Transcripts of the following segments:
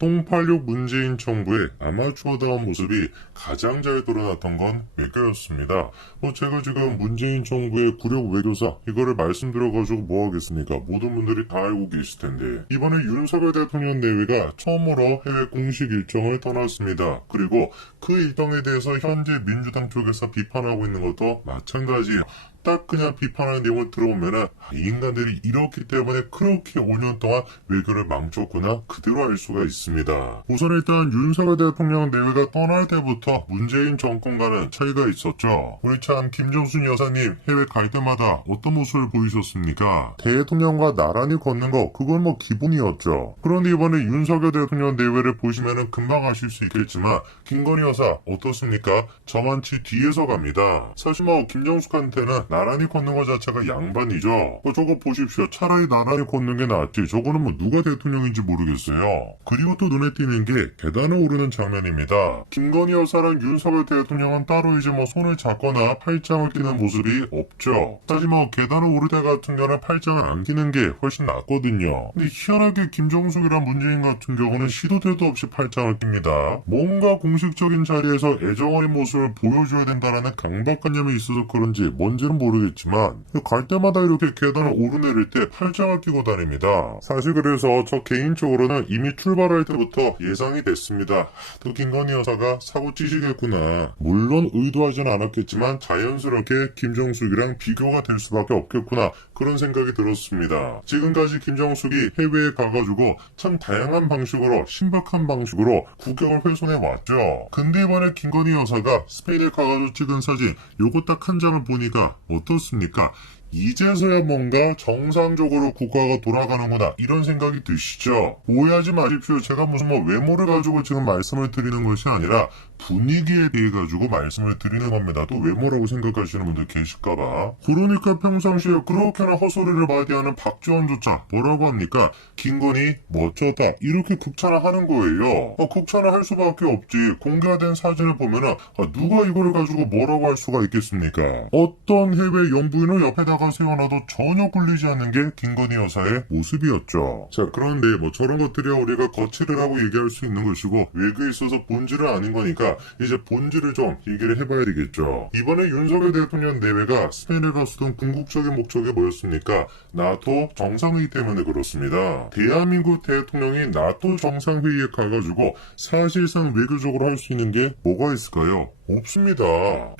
똥86 문재인 정부의 아마추어다운 모습이 가장 잘 드러났던 건 외교였습니다. 제가 지금 문재인 정부의 굴욕 외교사 이거를 말씀드려가지고 뭐 하겠습니까? 모든 분들이 다 알고 계실 텐데 이번에 윤석열 대통령 내외가 처음으로 해외 공식 일정을 떠났습니다. 그리고 그 일정에 대해서 현재 민주당 쪽에서 비판하고 있는 것도 마찬가지예요. 딱 그냥 비판하는 내용을 들어보면은 이 인간들이 이렇기 때문에 그렇게 5년 동안 외교를 망쳤구나 그대로 알 수가 있습니다. 우선 일단 윤석열 대통령 내외가 떠날 때부터 문재인 정권과는 차이가 있었죠. 우리 참 김정순 여사님 해외 갈 때마다 어떤 모습을 보이셨습니까? 대통령과 나란히 걷는 거 그건 뭐 기본이었죠. 그런데 이번에 윤석열 대통령 내외를 보시면은 금방 아실 수 있겠지만 김건희 여사 어떻습니까? 저만치 뒤에서 갑니다. 사실 뭐 김정숙한테는 나란히 걷는 것 자체가 양반이죠. 저거 보십시오. 차라리 나란히 걷는 게 낫지. 저거는 뭐 누가 대통령인지 모르겠어요. 그리고 또 눈에 띄는 게 계단을 오르는 장면입니다. 김건희 여사랑 윤석열 대통령은 따로 이제 뭐 손을 잡거나 팔짱을 끼는 모습이 없죠. 사실 뭐 계단을 오를 때 같은 경우는 팔짱을 안 끼는 게 훨씬 낫거든요. 근데 희한하게 김정숙이랑 문재인 같은 경우는 시도 때도 없이 팔짱을 낍니다. 뭔가 공식적인 자리에서 애정어린 모습을 보여줘야 된다라는 강박관념이 있어서 그런지 뭔지는 모르겠지만 갈 때마다 이렇게 계단을 오르내릴 때 팔짱을 끼고 다닙니다. 사실 그래서 저 개인적으로는 이미 출발할 때부터 예상이 됐습니다. 또 김건희 여사가 사고 치시겠구나. 물론 의도하지는 않았겠지만 자연스럽게 김정숙이랑 비교가 될 수밖에 없겠구나. 그런 생각이 들었습니다. 지금까지 김정숙이 해외에 가가지고 참 다양한 방식으로 신박한 방식으로 국경을 훼손해 왔죠. 근데 이번에 김건희 여사가 스페인에 가가지고 찍은 사진 요거 딱 한 장을 보니까 어떻습니까? 이제서야 뭔가 정상적으로 국가가 돌아가는구나 이런 생각이 드시죠? 오해하지 마십시오. 제가 무슨 뭐 외모를 가지고 지금 말씀을 드리는 것이 아니라 분위기에 대해 가지고 말씀을 드리는 겁니다. 또 외모라고 생각하시는 분들 계실까봐. 그러니까 평상시에 그렇게나 헛소리를 많이 하는 박지원조차 뭐라고 합니까? 김건희 멋졌다 이렇게 극찬을 하는 거예요. 극찬을 할 수밖에 없지. 공개된 사진을 보면은 누가 이걸 가지고 뭐라고 할 수가 있겠습니까? 어떤 해외 영부인을 옆에다가 세워놔도 전혀 굴리지 않는 게 김건희 여사의 모습이었죠. 자, 그런데 뭐 저런 것들이야 우리가 거치를 하고 얘기할 수 있는 것이고 외교에 있어서 본질은 아닌 거니까 이제 본질을 좀 얘기를 해봐야 되겠죠. 이번에 윤석열 대통령 내외가 스페인에 갔었던 궁극적인 목적이 뭐였습니까? 나토 정상회의 때문에 그렇습니다. 대한민국 대통령이 나토 정상회의에 가가지고 사실상 외교적으로 할 수 있는 게 뭐가 있을까요? 없습니다.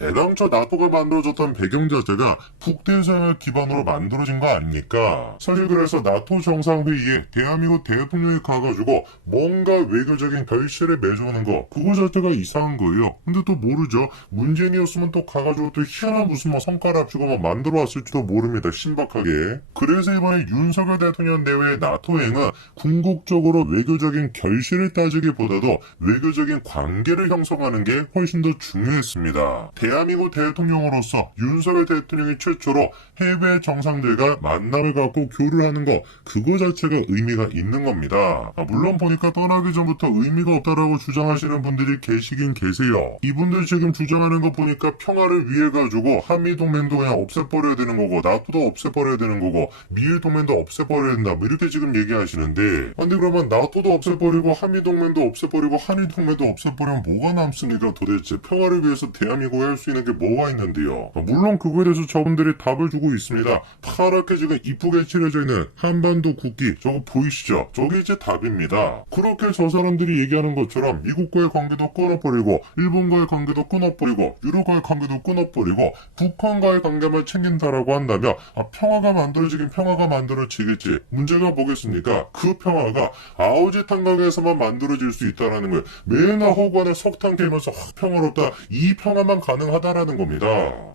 애당초 나토가 만들어졌던 배경 자체가 북대서양을 기반으로 만들어진 거 아닙니까? 사실 그래서 나토 정상회의에 대한민국 대통령이 가가지고 뭔가 외교적인 결실을 맺어오는 거 그거 자체가 이상한 거예요. 근데 또 모르죠. 문재인이었으면 또 가가지고 또 희한한 무슨 뭐 성과랍시고 막 만들어 왔을지도 모릅니다. 신박하게. 그래서 이번에 윤석열 대통령 내외의 나토행은 궁극적으로 외교적인 결실을 따지기보다도 외교적인 관계를 형성하는 게 훨씬 더 중요했습니다. 대한민국 대통령으로서 윤석열 대통령이 최초로 해외 정상들과 만남을 갖고 교류를 하는 거 그거 자체가 의미가 있는 겁니다. 물론 보니까 떠나기 전부터 의미가 없다라고 주장하시는 분들이 계시긴 계세요. 이분들 지금 주장하는 거 보니까 평화를 위해 가지고 한미동맹도 그냥 없애버려야 되는 거고 나토도 없애버려야 되는 거고 미일동맹도 없애버려야 된다 뭐 이렇게 지금 얘기하시는데 근데 그러면 나토도 없애버리고 한미동맹도 없애버리고 한일동맹도 없애버리면 뭐가 남습니까 도대체? 평화를 위해서 대한민국이 할 수 있는 게 뭐가 있는데요. 물론 그거에 대해서 저분들이 답을 주고 있습니다. 파랗게 지금 이쁘게 칠해져 있는 한반도 국기 저거 보이시죠? 저게 이제 답입니다. 그렇게 저 사람들이 얘기하는 것처럼 미국과의 관계도 끊어버리고 일본과의 관계도 끊어버리고 유럽과의 관계도 끊어버리고 북한과의 관계만 챙긴다라고 한다면 평화가 만들어지긴 평화가 만들어지겠지. 문제가 뭐겠습니까? 그 평화가 아우지 탄강에서만 만들어질 수 있다라는 거예요. 맨날 허구안에 석탄 깨면서 평화롭다. 이 평화만 가능하다라는 겁니다.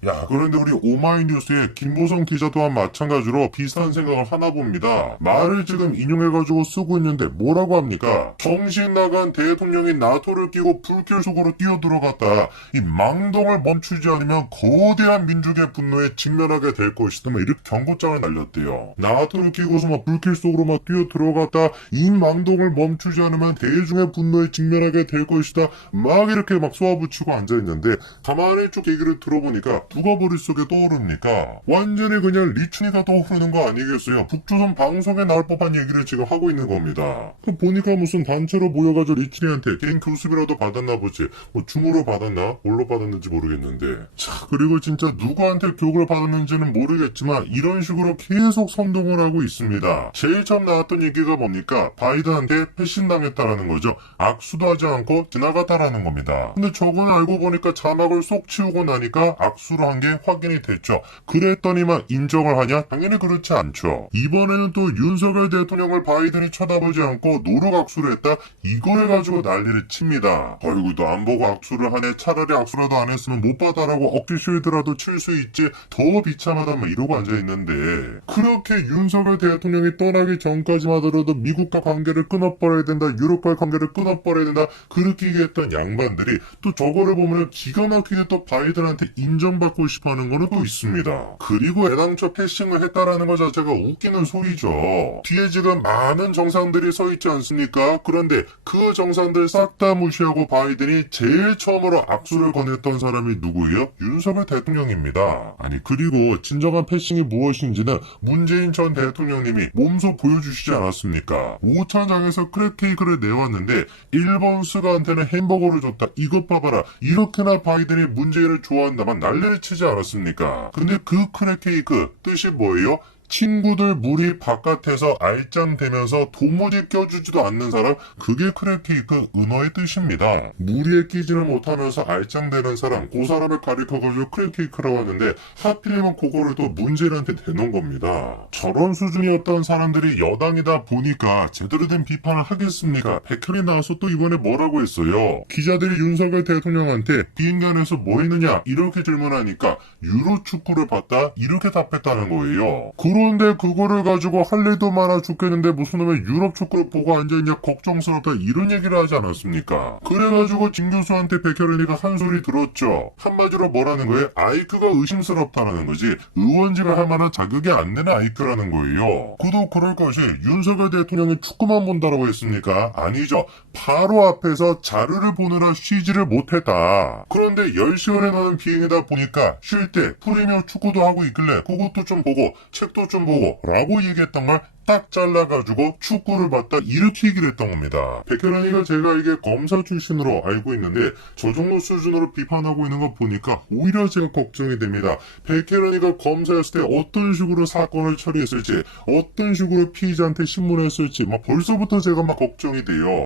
야, 그런데 우리 오마이뉴스의 김보성 기자 또한 마찬가지로 비슷한 생각을 하나 봅니다. 말을 지금 인용해가지고 쓰고 있는데 뭐라고 합니까? 정신 나간 대통령이 나토를 끼고 불길 속으로 뛰어들어갔다. 이 망동을 멈추지 않으면 거대한 민족의 분노에 직면하게 될 것이다. 막 이렇게 경고장을 날렸대요. 나토를 끼고서 막 불길 속으로 막 뛰어들어갔다. 이 망동을 멈추지 않으면 대중의 분노에 직면하게 될 것이다. 막 이렇게 막 쏘아붙이고 앉아있는데 가만히 쭉 얘기를 들어보니까 누가 머릿속에 떠오릅니까? 완전히 그냥 리춘이가 떠오르는 거 아니겠어요? 북조선 방송에 나올 법한 얘기를 지금 하고 있는 겁니다. 보니까 무슨 단체로 모여가지고 리춘이한테 개인 교습이라도 받았나 보지. 뭐 줌으로 받았나? 뭘로 받았는지 모르겠는데. 자, 그리고 진짜 누구한테 교육을 받았는지는 모르겠지만 이런 식으로 계속 선동을 하고 있습니다. 제일 처음 나왔던 얘기가 뭡니까? 바이든한테 패신당했다라는 거죠. 악수도 하지 않고 지나갔다라는 겁니다. 근데 저거는 알고 보니까 자막을 쏙 치우고 나니까 악수를 한 게 확인이 됐죠. 그랬더니만 인정을 하냐? 당연히 그렇지 않죠. 이번에는 또 윤석열 대통령을 바이든이 쳐다보지 않고 노력 악수를 했다? 이걸 가지고 난리를 칩니다. 얼굴도 안 보고 악수를 하네. 차라리 악수라도 안 했으면 못 받아라고 억지 쉴드라도 칠 수 있지. 더 비참하다 막 이러고 앉아있는데 그렇게 윤석열 대통령이 떠나기 전까지만 하더라도 미국과 관계를 끊어버려야 된다. 유럽과의 관계를 끊어버려야 된다. 그렇게 얘기했던 양반들이 또 저거를 보면 기가 막히게 또 바이든한테 인정받고 싶어하는 거는 또 있습니다. 그리고 애당초 패싱을 했다라는 것 자체가 웃기는 소리죠. 뒤에 지금 많은 정상들이 서 있지 않습니까? 그런데 그 정상들 싹 다 무시하고 바이든이 제일 처음으로 악수를 건넸던 사람이 누구예요? 윤석열 대통령입니다. 아니 그리고 진정한 패싱이 무엇인지는 문재인 전 대통령님이 몸소 보여주시지 않았습니까? 오차장에서 크랩 케이크를 내왔는데 일본 수가한테는 햄버거를 줬다. 이것 봐봐라. 이렇게나 바이든이 문재인을 좋아한다만 난리를 치지 않았습니까? 근데 그 크랩 케이크 뜻이 뭐예요? 친구들 무리 바깥에서 알짱대면서 도무지 껴주지도 않는 사람, 그게 크랩케이크 은어의 뜻입니다. 무리에 끼지를 못하면서 알짱대는 사람, 그 사람을 가리켜가지고 크랩케이크라고 하는데 하필이면 그거를 또 문재인한테 대놓은 겁니다. 저런 수준이었던 사람들이 여당이다 보니까 제대로 된 비판을 하겠습니까? 백현이 나와서 또 이번에 뭐라고 했어요? 기자들이 윤석열 대통령한테 비행기 안에서 뭐 했느냐 이렇게 질문하니까 유로 축구를 봤다 이렇게 답했다는 거예요. 그런데 그거를 가지고 할 일도 많아 죽겠는데 무슨 놈의 유럽 축구를 보고 앉아있냐 걱정스럽다 이런 얘기를 하지 않았습니까? 그래가지고 진 교수한테 백혈은이가 한 소리 들었죠. 한마디로 뭐라는 거예요? 아이큐가 의심스럽다라는 거지 의원직을 할 만한 자격이 안 되는 아이큐라는 거예요. 그도 그럴 것이 윤석열 대통령이 축구만 본다라고 했습니까? 아니죠. 바로 앞에서 자료를 보느라 쉬지를 못했다. 그런데 10시간에 나는 비행이다 보니까 쉴 때 프리미어 축구도 하고 있길래 그것도 좀 보고 책도 좀 보고 라고 얘기했던 걸 딱 잘라가지고 축구를 봤다 이렇게 얘기를 했던 겁니다. 백혈연이가 제가 이게 검사 출신으로 알고 있는데 저 정도 수준으로 비판하고 있는 거 보니까 오히려 제가 걱정이 됩니다. 백혈연이가 검사였을 때 어떤 식으로 사건을 처리했을지 어떤 식으로 피의자한테 신문했을지 막 벌써부터 제가 막 걱정이 돼요.